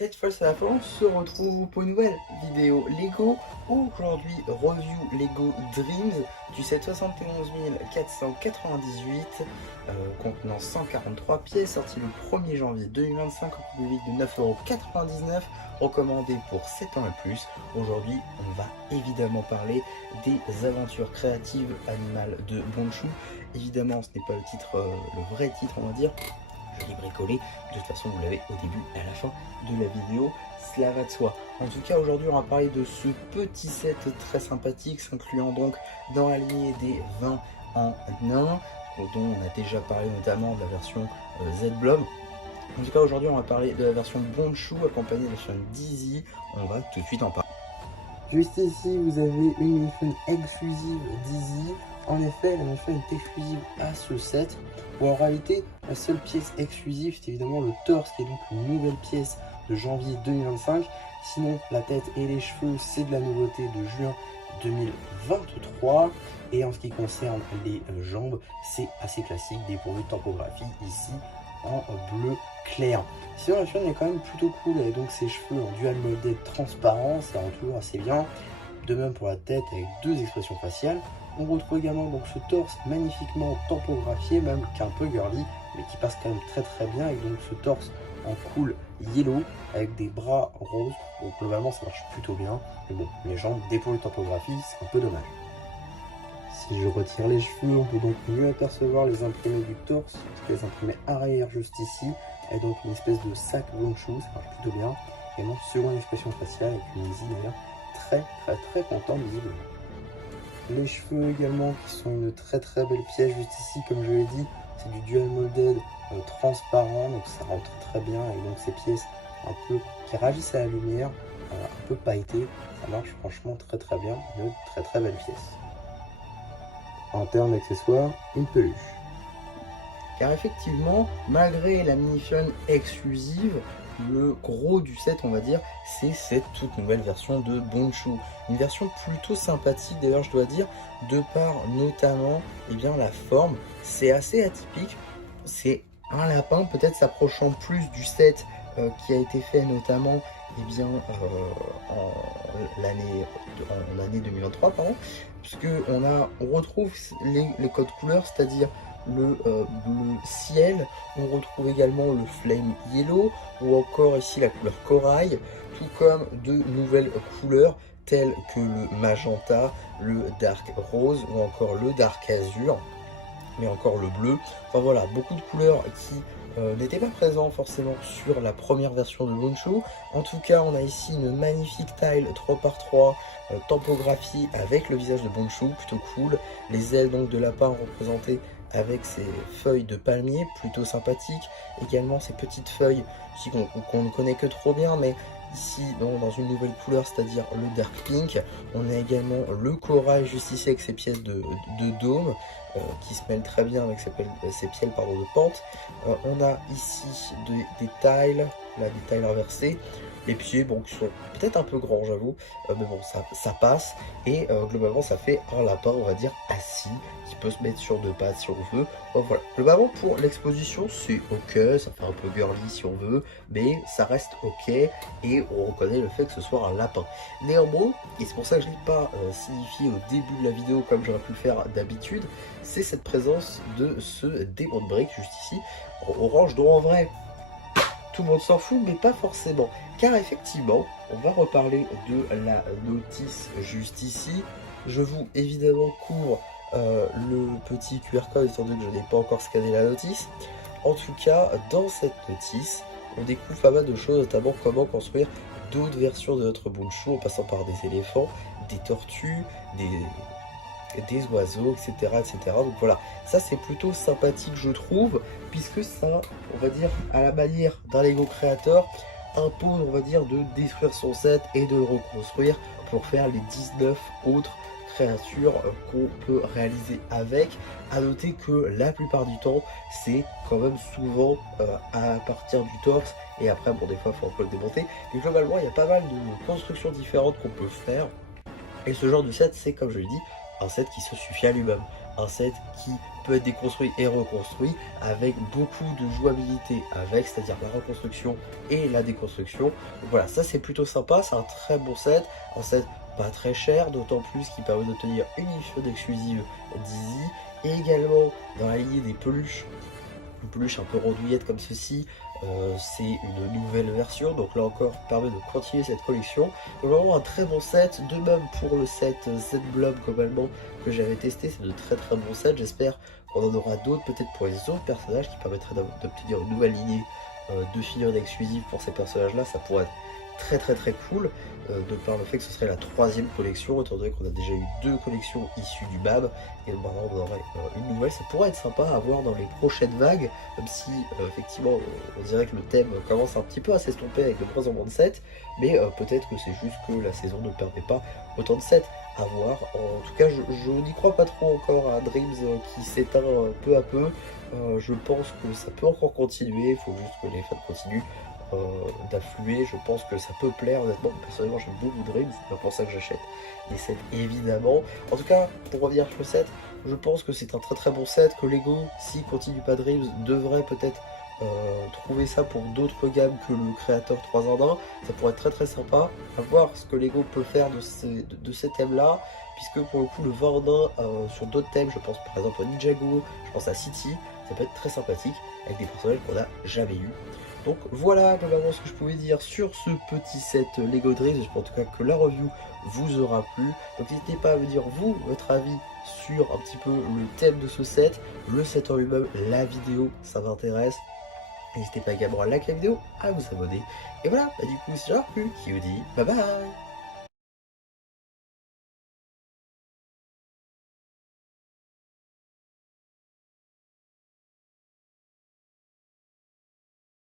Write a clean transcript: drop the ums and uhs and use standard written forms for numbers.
Cette fois c'est la fin, on se retrouve pour une nouvelle vidéo Lego. Aujourd'hui, review Lego Dreams du set 71 498 contenant 143 pièces, sorti le 1er janvier 2025 au public de 9,99 €, recommandé pour 7 ans et plus. Aujourd'hui, on va évidemment parler des aventures créatives animales de Bonchou. Évidemment, ce n'est pas le titre, le vrai titre, on va dire. Je l'ai bricolé, de toute façon vous l'avez au début et à la fin de la vidéo, cela va de soi. En tout cas aujourd'hui on va parler de ce petit set très sympathique, s'incluant donc dans la lignée des 20 en 1, dont on a déjà parlé notamment de la version Z-Blob. En tout cas aujourd'hui on va parler de la version Bonchou accompagnée de la version Dizzy, on va tout de suite en parler. Juste ici, vous avez une minifigure exclusive Dizzy. En effet, la minifigure est exclusive à ce set. Ou en réalité, la seule pièce exclusive, c'est évidemment le torse, qui est donc une nouvelle pièce de janvier 2025. Sinon, la tête et les cheveux, c'est de la nouveauté de juin 2023. Et en ce qui concerne les jambes, c'est assez classique, dépourvu de topographie, ici en bleu clair. Sinon la chaîne est quand même plutôt cool, avec donc ses cheveux en dual molded transparent, ça rend toujours assez bien. De même pour la tête avec deux expressions faciales. On retrouve également donc ce torse magnifiquement tampographié, même qui est un peu girly, mais qui passe quand même très bien, avec donc ce torse en cool yellow avec des bras roses. Donc globalement ça marche plutôt bien, mais bon, les jambes dépourvues de topographie, c'est un peu dommage. Si je retire les cheveux, on peut donc mieux apercevoir les imprimés du torse, les imprimés arrière juste ici, et donc une espèce de sac Bonchou, ça marche plutôt bien. Et mon seconde expression faciale avec une Lizzie d'ailleurs très content visiblement. Les cheveux également qui sont une très belle pièce juste ici, comme je l'ai dit, c'est du dual molded transparent, donc ça rentre très bien, et donc ces pièces un peu qui réagissent à la lumière, un peu pailletées, ça marche franchement très bien, une très belle pièce. En termes d'accessoires, une peluche. Car effectivement, malgré la minifigure exclusive, le gros du set, on va dire, c'est cette toute nouvelle version de Bonchou. Une version plutôt sympathique d'ailleurs, je dois dire, de par notamment la forme. C'est assez atypique, c'est un lapin, peut-être s'approchant plus du set qui a été fait notamment en l'année 2023, pardon, puisque on retrouve les codes couleurs, c'est-à-dire le bleu ciel, on retrouve également le flame yellow ou encore ici la couleur corail, tout comme de nouvelles couleurs telles que le magenta, le dark rose ou encore le dark azur, mais encore le bleu. Enfin voilà, beaucoup de couleurs qui n'étaient pas présents forcément sur la première version de Bonchou. En tout cas, on a ici une magnifique tile 3x3 tampographiée avec le visage de Bonchou, plutôt cool. Les ailes donc de lapin représentées avec ces feuilles de palmier, plutôt sympathiques. Également ces petites feuilles qu'on ne connaît que trop bien, mais ici dans une nouvelle couleur, c'est-à-dire le dark pink. On a également le corail juste ici avec ses pièces de dôme qui se mêlent très bien avec ses pièces de pente. On a ici des tiles, là, des tiles inversées. Les pieds, bon, qui sont peut-être un peu grands, j'avoue, mais bon, ça passe. Et globalement, ça fait un lapin, on va dire, assis, qui peut se mettre sur deux pattes si on veut. Voilà. Globalement, pour l'exposition, c'est ok, ça fait un peu girly si on veut, mais ça reste ok, et on reconnaît le fait que ce soit un lapin. Néanmoins, et c'est pour ça que je ne l'ai pas signifié au début de la vidéo comme j'aurais pu le faire d'habitude, c'est cette présence de ce démon de brick juste ici, en orange, dont en vrai, tout le monde s'en fout, mais pas forcément. Car effectivement, on va reparler de la notice juste ici. Je vous évidemment couvre le petit QR code, étant donné que je n'ai pas encore scanné la notice. En tout cas, dans cette notice, on découvre pas mal de choses, notamment comment construire d'autres versions de notre Bonchou, en passant par des éléphants, des tortues, des oiseaux, etc. Donc voilà, ça c'est plutôt sympathique je trouve, puisque ça, on va dire, à la manière d'un Lego Creator, impose, on va dire, de détruire son set et de le reconstruire pour faire les 19 autres créatures qu'on peut réaliser avec. À noter que la plupart du temps, c'est quand même souvent à partir du torse, et après, bon, des fois, il faut un peu le démonter, mais globalement, il y a pas mal de constructions différentes qu'on peut faire, et ce genre de set, c'est, comme je l'ai dit, un set qui se suffit à lui-même, un set qui peut être déconstruit et reconstruit avec beaucoup de jouabilité avec, c'est-à-dire la reconstruction et la déconstruction. Donc voilà, ça c'est plutôt sympa, c'est un très bon set, un set pas très cher, d'autant plus qu'il permet d'obtenir une édition exclusive Dizzy, et également dans la lignée des peluches, une peluche un peu rondouillette comme ceci, c'est une nouvelle version, donc là encore permet de continuer cette collection. Donc vraiment un très bon set, de même pour le set Z-Blob globalement que j'avais testé, c'est de très bons sets, j'espère qu'on en aura d'autres, peut-être pour les autres personnages qui permettraient d'obtenir une nouvelle lignée de figurines exclusives pour ces personnages là, ça pourrait être très cool, de par le fait que ce serait la 3e collection, étant donné qu'on a déjà eu 2 collections issues du MAB, et donc maintenant on aurait une nouvelle, ça pourrait être sympa à voir dans les prochaines vagues, même si effectivement on dirait que le thème commence un petit peu à s'estomper avec de moins en moins de sets, mais peut-être que c'est juste que la saison ne permet pas autant de sets à voir. En tout cas je n'y crois pas trop encore à Dreams qui s'éteint peu à peu, je pense que ça peut encore continuer, il faut juste que les fans continuent d'affluer, je pense que ça peut plaire honnêtement, personnellement j'aime beaucoup Dreams, c'est pour ça que j'achète des sets évidemment. En tout cas, pour revenir sur le set, je pense que c'est un très bon set, que Lego, s'il continue pas Dreams, devrait peut-être trouver ça pour d'autres gammes que le créateur 3 en 1, ça pourrait être très sympa, à voir ce que Lego peut faire de ces thèmes là, puisque pour le coup le 20 en 1 sur d'autres thèmes, je pense par exemple à Ninjago, je pense à City, ça peut être très sympathique, avec des personnages qu'on n'a jamais eu. Donc voilà globalement ce que je pouvais dire sur ce petit set Lego Dreams. J'espère en tout cas que la review vous aura plu. Donc n'hésitez pas à me dire vous, votre avis sur un petit peu le thème de ce set, le set en lui-même, la vidéo, ça m'intéresse. N'hésitez pas également à liker la vidéo, à vous abonner. Et voilà, du coup si ça vous a plu, qui vous dit bye bye.